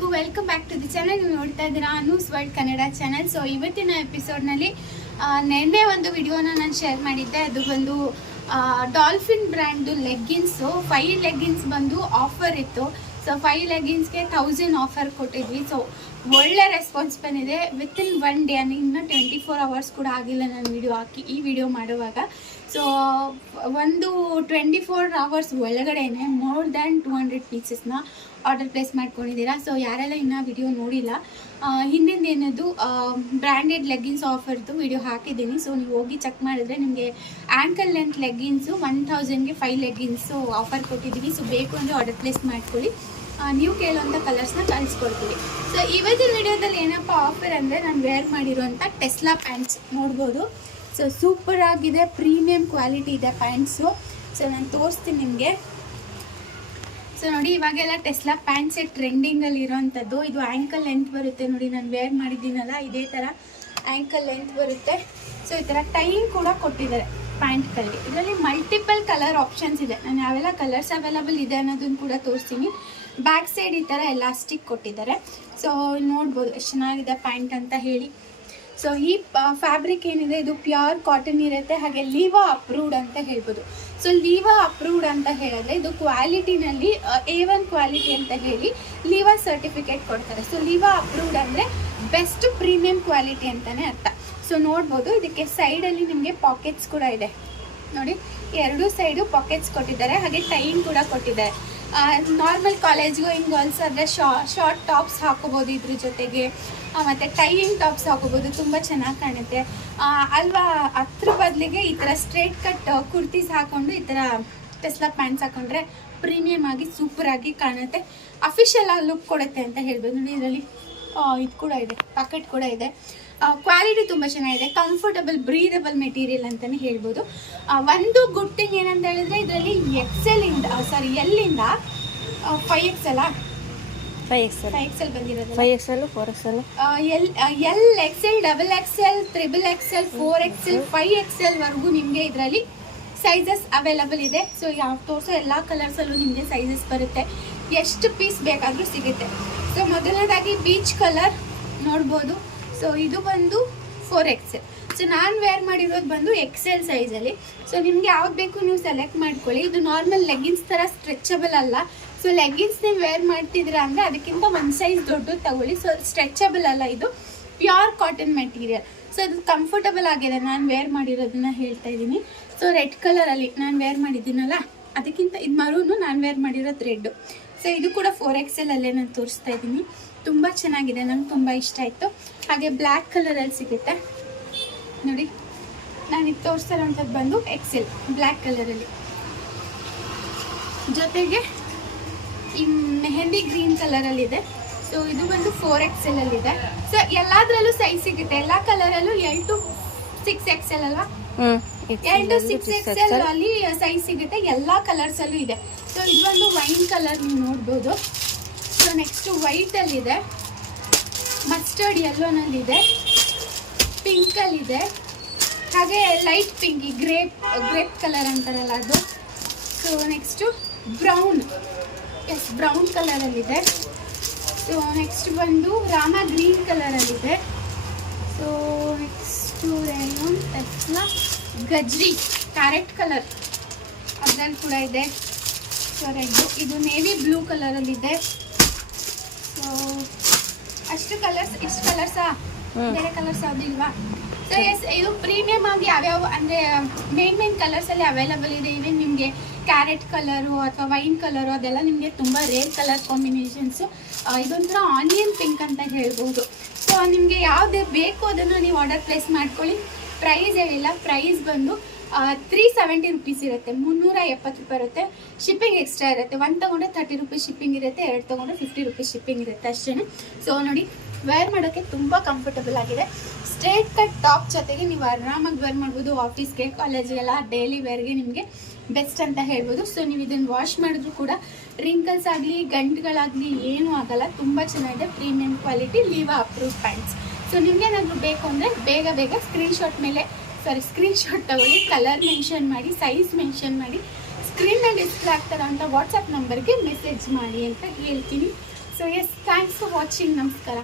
ಎಲ್ಲರಿಗೂ welcome back to the channel ನೀವು ನೋಡ್ತಾ ಇದ್ದೀರಾ Anu's world Kannada channel so ಇವತ್ತಿನ ಎಪಿಸೋಡ್ನಲ್ಲಿ ನಿನ್ನೆ ಒಂದು ವಿಡಿಯೋನ ನಾನು ಶೇರ್ ಮಾಡಿದ್ದೆ. ಅದು ಬಂದು ಡಾಲ್ಫಿನ್ ಬ್ರ್ಯಾಂಡ್ದು ಲೆಗ್ಗಿನ್ಸು ಫೈವ್ ಲೆಗ್ಗಿನ್ಸ್ ಬಂದು ಆಫರ್ ಇತ್ತು. ಸೊ ಫೈವ್ ಲೆಗ್ಗಿನ್ಸ್ಗೆ ಥೌಸಂಡ್ ಆಫರ್ ಕೊಟ್ಟಿದ್ವಿ. ಸೊ ಒಳ್ಳೆ ರೆಸ್ಪಾನ್ಸ್ ಬಂದಿದೆ. ವಿತ್ ಇನ್ ಒನ್ ಡೇ ಅಂದರೆ ಇನ್ನೂ ಟ್ವೆಂಟಿ ಫೋರ್ ಅವರ್ಸ್ ಕೂಡ ಆಗಿಲ್ಲ ನಾನು ವಿಡಿಯೋ ಹಾಕಿ, ಈ ವಿಡಿಯೋ ಮಾಡುವಾಗ. ಸೊ ಒಂದು ಟ್ವೆಂಟಿ ಫೋರ್ ಅವರ್ಸ್ ಒಳಗಡೆನೆ ಮೋರ್ ದ್ಯಾನ್ ಟೂ ಹಂಡ್ರೆಡ್ ಪೀಸಸ್ನ ಆರ್ಡರ್ ಪ್ಲೇಸ್ ಮಾಡ್ಕೊಂಡಿದ್ದೀರಾ. ಸೊ ಯಾರೆಲ್ಲ ಇನ್ನೂ ವಿಡಿಯೋ ನೋಡಿಲ್ಲ ಹಿಂದಿಂದ ಏನದು ಬ್ರ್ಯಾಂಡೆಡ್ ಲೆಗ್ಗಿನ್ಸ್ ಆಫರ್ದು ವಿಡಿಯೋ ಹಾಕಿದ್ದೀನಿ. ಸೊ ನೀವು ಹೋಗಿ ಚೆಕ್ ಮಾಡಿದ್ರೆ ನಿಮಗೆ ಆ್ಯಂಕಲ್ ಲೆಂತ್ ಲೆಗ್ಗಿನ್ಸು ಒನ್ ಥೌಸಂಡ್ಗೆ ಫೈವ್ ಲೆಗ್ಗಿನ್ಸು ಆಫರ್ ಕೊಟ್ಟಿದ್ದೀವಿ. ಸೊ ಬೇಕು ಅಂದರೆ ಆರ್ಡರ್ ಪ್ಲೇಸ್ ಮಾಡ್ಕೊಳ್ಳಿ. ನೀವು ಕೇಳುವಂಥ ಕಲರ್ಸ್ನ ಕಳಿಸ್ಕೊಡ್ತೀವಿ. ಸೊ ಇವತ್ತಿನ ವಿಡಿಯೋದಲ್ಲಿ ಏನಪ್ಪ ಆಫರ್ ಅಂದರೆ ನಾನು ವೇರ್ ಮಾಡಿರುವಂಥ ಟೆಸ್ಲಾ ಪ್ಯಾಂಟ್ಸ್ ನೋಡ್ಬೋದು. ಸೊ ಸೂಪರ್ ಆಗಿದೆ ಪ್ರೀಮಿಯಂ ಕ್ವಾಲಿಟಿ ಇದೆ ಪ್ಯಾಂಟ್ಸು ಸೊ ನಾನು ತೋರಿಸ್ತೀನಿ ನಿಮಗೆ. ಸೊ ನೋಡಿ, ಇವಾಗೆಲ್ಲ ಟೆಸ್ಲಾ ಪ್ಯಾಂಟ್ಸೇ ಟ್ರೆಂಡಿಂಗಲ್ಲಿ ಇರೋವಂಥದ್ದು ಇದು ಆ್ಯಂಕಲ್ ಲೆಂತ್ ಬರುತ್ತೆ ನೋಡಿ, ನಾನು ವೇರ್ ಮಾಡಿದ್ದೀನಲ್ಲ, ಇದೇ ಥರ ಆ್ಯಂಕಲ್ ಲೆಂತ್ ಬರುತ್ತೆ. ಸೊ ಈ ಥರ ಟೈಮ್ ಕೂಡ ಕೊಟ್ಟಿದ್ದಾರೆ ಪ್ಯಾಂಟ್ಗಳಲ್ಲಿ ಇದರಲ್ಲಿ ಮಲ್ಟಿಪಲ್ ಕಲರ್ ಆಪ್ಷನ್ಸ್ ಇದೆ. ನಾನು ಯಾವೆಲ್ಲ ಕಲರ್ಸ್ ಅವೈಲಬಲ್ ಇದೆ ಅನ್ನೋದನ್ನು ಕೂಡ ತೋರಿಸ್ತೀನಿ. ಬ್ಯಾಕ್ ಸೈಡ್ ಈ ಥರ ಎಲಾಸ್ಟಿಕ್ ಕೊಟ್ಟಿದ್ದಾರೆ. ಸೊ ನೋಡ್ಬೋದು ಎಷ್ಟು ಚೆನ್ನಾಗಿದೆ ಪ್ಯಾಂಟ್ ಅಂತ ಹೇಳಿ. ಸೊ ಈ ಫ್ಯಾಬ್ರಿಕ್ ಏನಿದೆ, ಇದು ಪ್ಯೂರ್ ಕಾಟನ್ ಇರುತ್ತೆ, ಹಾಗೆ ಲೀವಾ ಅಪ್ರೂವ್ಡ್ ಅಂತ ಹೇಳ್ಬೋದು. ಸೊ ಲೀವಾ ಅಪ್ರೂವ್ಡ್ ಅಂತ ಹೇಳಿದ್ರೆ, ಇದು ಕ್ವಾಲಿಟಿನಲ್ಲಿ ಎ ಒನ್ ಕ್ವಾಲಿಟಿ ಅಂತ ಹೇಳಿ ಲೀವಾ ಸರ್ಟಿಫಿಕೇಟ್ ಕೊಡ್ತಾರೆ. ಸೊ ಲೀವಾ ಅಪ್ರೂವ್ಡ್ ಅಂದರೆ ಬೆಸ್ಟ್ ಪ್ರೀಮಿಯಂ ಕ್ವಾಲಿಟಿ ಅಂತಲೇ ಅರ್ಥ. ಸೊ ನೋಡ್ಬೋದು, ಇದಕ್ಕೆ ಸೈಡಲ್ಲಿ ನಿಮಗೆ ಪಾಕೆಟ್ಸ್ ಕೂಡ ಇದೆ. ನೋಡಿ, ಎರಡೂ ಸೈಡು ಪಾಕೆಟ್ಸ್ ಕೊಟ್ಟಿದ್ದಾರೆ, ಹಾಗೆ ಟೈಮ್ ಕೂಡ ಕೊಟ್ಟಿದ್ದಾರೆ. ನಾರ್ಮಲ್ ಕಾಲೇಜ್ಗೂ ಹಿಂಗೆ ಹೊಲ್ಸಿದ್ರೆ ಶಾರ್ಟ್ ಟಾಪ್ಸ್ ಹಾಕೋಬೋದು ಇದ್ರ ಜೊತೆಗೆ. ಮತ್ತು ಮತ್ತೆ ಟೈಯಿಂಗ್ ಟಾಪ್ಸ್ ಹಾಕೋಬೋದು, ತುಂಬ ಚೆನ್ನಾಗಿ ಕಾಣುತ್ತೆ. ಅಲ್ವಾ ಅದ್ರ ಬದಲಿಗೆ ಈ ಥರ ಸ್ಟ್ರೇಟ್ ಕಟ್ ಕುರ್ತೀಸ್ ಹಾಕ್ಕೊಂಡು ಈ ಥರ ಟೆಸ್ಲಾ ಪ್ಯಾಂಟ್ಸ್ ಹಾಕೊಂಡ್ರೆ ಪ್ರೀಮಿಯಮ್ ಆಗಿ ಸೂಪರಾಗಿ ಕಾಣುತ್ತೆ. ಅಫಿಷಿಯಲ್ ಆಗಿ ಲುಕ್ ಕೊಡುತ್ತೆ ಅಂತ ಹೇಳ್ಬೋದು ನೋಡಿ ಇದರಲ್ಲಿ. ಇದು ಕೂಡ ಇದೆ ಪ್ಯಾಕೆಟ್ ಕೂಡ ಇದೆ. ಕ್ವಾಲಿಟಿ ತುಂಬ ಚೆನ್ನಾಗಿದೆ ಕಂಫರ್ಟಬಲ್ ಬ್ರೀದಬಲ್ ಮೆಟೀರಿಯಲ್ ಅಂತಲೇ ಹೇಳ್ಬೋದು. ಒಂದು ಗುಡ್ ಥಿಂಗ್ ಏನಂತ ಹೇಳಿದ್ರೆ ಇದರಲ್ಲಿ ಎಕ್ಸೆಲಿಂದ ಸಾರಿ ಎಲ್ಲಿಂದ five ಎಕ್ಸೆಲ್ಲ five X L five XL ಬಂದಿರೋದು five X L four X L L L XL double XL triple XL four XL five XL ವರೆಗೂ ನಿಮಗೆ ಇದರಲ್ಲಿ ಸೈಜಸ್ ಅವೈಲಬಲ್ ಇದೆ. ಸೊ ಯಾವ ತೋರಿಸೋ ಎಲ್ಲ ಕಲರ್ಸಲ್ಲೂ ನಿಮಗೆ ಸೈಜಸ್ ಬರುತ್ತೆ. ಎಷ್ಟು ಪೀಸ್ ಬೇಕಾದರೂ ಸಿಗುತ್ತೆ. ಸೊ ಮೊದಲನೇದಾಗಿ ಬೀಚ್ ಕಲರ್ ನೋಡ್ಬೋದು. ಸೊ ಇದು ಬಂದು ಫೋರ್ ಎಕ್ಸೆಲ್ ಸೊ ನಾನು ವೇರ್ ಮಾಡಿರೋದು ಬಂದು ಎಕ್ಸೆಲ್ ಸೈಜಲ್ಲಿ ಸೊ ನಿಮ್ಗೆ ಯಾವ್ದು ಬೇಕು ನೀವು ಸೆಲೆಕ್ಟ್ ಮಾಡ್ಕೊಳ್ಳಿ. ಇದು ನಾರ್ಮಲ್ ಲೆಗ್ಗಿನ್ಸ್ ಥರ ಸ್ಟ್ರೆಚಬಲ್ ಅಲ್ಲ. ಸೊ ಲೆಗ್ಗಿನ್ಸ್ ನೀವು ವೇರ್ ಮಾಡ್ತಿದ್ದೀರಾ ಅಂದರೆ ಅದಕ್ಕಿಂತ ಒಂದು ಸೈಜ್ ದೊಡ್ಡದು ತಗೊಳ್ಳಿ. ಸೊ ಸ್ಟ್ರೆಚಬಲ್ ಅಲ್ಲ ಇದು. ಪ್ಯೂರ್ ಕಾಟನ್ ಮೆಟೀರಿಯಲ್ ಸೊ ಇದು ಕಂಫರ್ಟಬಲ್ ಆಗಿದೆ. ನಾನು ವೇರ್ ಮಾಡಿರೋದನ್ನ ಹೇಳ್ತಾ ಇದ್ದೀನಿ. ಸೊ ರೆಡ್ ಕಲರಲ್ಲಿ ನಾನು ವೇರ್ ಮಾಡಿದ್ದೀನಲ್ಲ, ಅದಕ್ಕಿಂತ ಇದು ಮರೂನು ನಾನು ವೇರ್ ಮಾಡಿರೋದು ರೆಡ್ಡು ಸೊ ಇದು ಕೂಡ ಫೋರ್ ಎಕ್ಸೆಲ್ ಅಲ್ಲೇ ನಾನು ತೋರಿಸ್ತಾ ಇದ್ದೀನಿ. ತುಂಬ ಚೆನ್ನಾಗಿದೆ ನಂಗೆ ತುಂಬ ಇಷ್ಟ ಆಯಿತು. ಹಾಗೆ ಬ್ಲ್ಯಾಕ್ ಕಲರಲ್ಲಿ ಸಿಗುತ್ತೆ. ನೋಡಿ ನಾನು ಇದು ತೋರಿಸ್ತಾ ಇರೋವಂಥದ್ದು ಬಂದು ಎಕ್ಸೆಲ್ ಬ್ಲ್ಯಾಕ್ ಕಲರಲ್ಲಿ ಜೊತೆಗೆ ಈ ಮೆಹಂದಿ ಗ್ರೀನ್ ಕಲರಲ್ಲಿದೆ ಸೊ ಇದು. ಬಂದು ಫೋರ್ ಎಕ್ಸೆಲ್ ಅಲ್ಲಿದೆ ಸೊ ಎಲ್ಲದರಲ್ಲೂ ಸೈಜ್ ಸಿಗುತ್ತೆ. ಎಲ್ಲ ಕಲರಲ್ಲೂ ಎಲ್ ಟು ಸಿಕ್ಸ್ ಎಕ್ಸೆಲ್ ಅಲ್ವಾ? ಟು ಸಿಕ್ಸ್ ಎಕ್ಸೆಲ್ ಅಲ್ಲಿ ಸೈಜ್ ಸಿಗುತ್ತೆ. ಎಲ್ಲ ಕಲರ್ಸ್ ಅಲ್ಲೂ ಇದೆ. ಸೊ ಇದು ಬಂದು ವೈನ್ ಕಲರ್ ನೀವು ನೋಡ್ಬೋದು. ಸೊ ನೆಕ್ಸ್ಟ್ ವೈಟಲ್ಲಿದೆ ಮಸ್ಟರ್ಡ್ ಯೆಲ್ಲೋನಲ್ಲಿದೆ ಪಿಂಕಲ್ಲಿದೆ ಹಾಗೆ light pink grape grape colour ಅಂತಾರಲ್ಲ ಅದು. So next brown yes brown ಕಲರಲ್ಲಿದೆ so next ಬಂದು ರಾಮ ಗ್ರೀನ್ ಕಲರಲ್ಲಿದೆ ಸೊ ನೆಕ್ಸ್ಟು ಏನು? ಟೆಕ್ಸ್ನ ಗಜ್ರಿ ಕ್ಯಾರೆಟ್ ಕಲರ್ ಅದ್ರಲ್ಲಿ ಕೂಡ ಇದೆ. ಸೊ ರೆಡ್ ಇದು ನೇವಿ ಬ್ಲೂ ಕಲರಲ್ಲಿದೆ ಸೊ ಅಷ್ಟು ಕಲರ್ಸ್ ಇಷ್ಟು ಕಲರ್ಸಾ. ಬೇರೆ ಕಲರ್ಸ್ ಯಾವ್ದು ಇಲ್ವಾ? ಸೊ ಎಸ್ ಇದು ಪ್ರೀಮಿಯಮ್ ಆಗಿ ಯಾವ್ಯಾವ ಅಂದರೆ ಮೇನ್ ಮೇನ್ ಕಲರ್ಸಲ್ಲಿ ಅವೈಲಬಲ್ ಇದೆ. ಈವನ್ ನಿಮಗೆ ಕ್ಯಾರೆಟ್ ಕಲರು ಅಥವಾ ವೈನ್ ಕಲರು ಅದೆಲ್ಲ ನಿಮಗೆ ತುಂಬ ರೇರ್ ಕಲರ್ ಕಾಂಬಿನೇಷನ್ಸು ಇದೊಂಥರ ಆನಿಯನ್ ಪಿಂಕ್ ಅಂತ ಹೇಳ್ಬೋದು. ಸೊ ನಿಮಗೆ ಯಾವುದೇ ಬೇಕು ಅದನ್ನು ನೀವು ಆರ್ಡರ್ ಪ್ಲೇಸ್ ಮಾಡ್ಕೊಳ್ಳಿ. ಪ್ರೈಸ್ ಹೇಳಿಲ್ಲ ಪ್ರೈಸ್ ಬಂದು ತ್ರೀ ಸೆವೆಂಟಿ ರುಪೀಸ್ ಇರುತ್ತೆ, ಮುನ್ನೂರ ಎಪ್ಪತ್ತು ರೂಪಾಯಿ ಇರುತ್ತೆ. ಶಿಪ್ಪಿಂಗ್ ಎಕ್ಸ್ಟ್ರಾ ಇರುತ್ತೆ ಒನ್ ತೊಗೊಂಡ್ರೆ ತರ್ಟಿ ರುಪೀಸ್ ಶಿಪ್ಪಿಂಗ್ ಇರುತ್ತೆ, ಎರಡು ತೊಗೊಂಡ್ರೆ ಫಿಫ್ಟಿ ರುಪೀಸ್ ಶಿಪ್ಪಿಂಗ್ ಇರುತ್ತೆ ಅಷ್ಟೇ ಸೊ ನೋಡಿ ವೇರ್ ಮಾಡೋಕ್ಕೆ ತುಂಬ ಕಂಫರ್ಟಬಲ್ ಆಗಿದೆ. ಸ್ಟ್ರೇಟ್ ಕಟ್ ಟಾಪ್ ಜೊತೆಗೆ ನೀವು ಆರಾಮಾಗಿ ವೇರ್ ಮಾಡ್ಬೋದು ಆಫೀಸ್ಗೆ ಕಾಲೇಜ್ಗೆಲ್ಲ ಡೈಲಿ ವೇರ್ಗೆ ನಿಮಗೆ ಬೆಸ್ಟ್ ಅಂತ ಹೇಳ್ಬೋದು. ಸೊ ನೀವು ಇದನ್ನು ವಾಶ್ ಮಾಡಿದ್ರು ಕೂಡ ರಿಂಕಲ್ಸ್ ಆಗಲಿ, ಗಂಟುಗಳಾಗಲಿ ಏನೂ ಆಗಲ್ಲ, ತುಂಬ ಚೆನ್ನಾಗಿದೆ premium quality Liva approve pants so ನಿಮಗೇನಾದರೂ ಬೇಕು ಅಂದರೆ ಬೇಗ ಬೇಗ ಸ್ಕ್ರೀನ್ಶಾಟ್ ಮೇಲೆ ಸಾರಿ ಸ್ಕ್ರೀನ್ಶಾಟ್ ತಗೊಳ್ಳಿ ಕಲರ್ ಮೆನ್ಷನ್ ಮಾಡಿ ಸೈಜ್ ಮೆನ್ಷನ್ ಮಾಡಿ ಸ್ಕ್ರೀನಲ್ಲಿ ಡಿಸ್ಪ್ಲೇ ಅಂತ ವಾಟ್ಸಪ್ ನಂಬರ್ಗೆ ಮೆಸೇಜ್ ಮಾಡಿ ಅಂತ ಹೇಳ್ತೀನಿ. So yes thanks for watching ನಮಸ್ಕಾರ.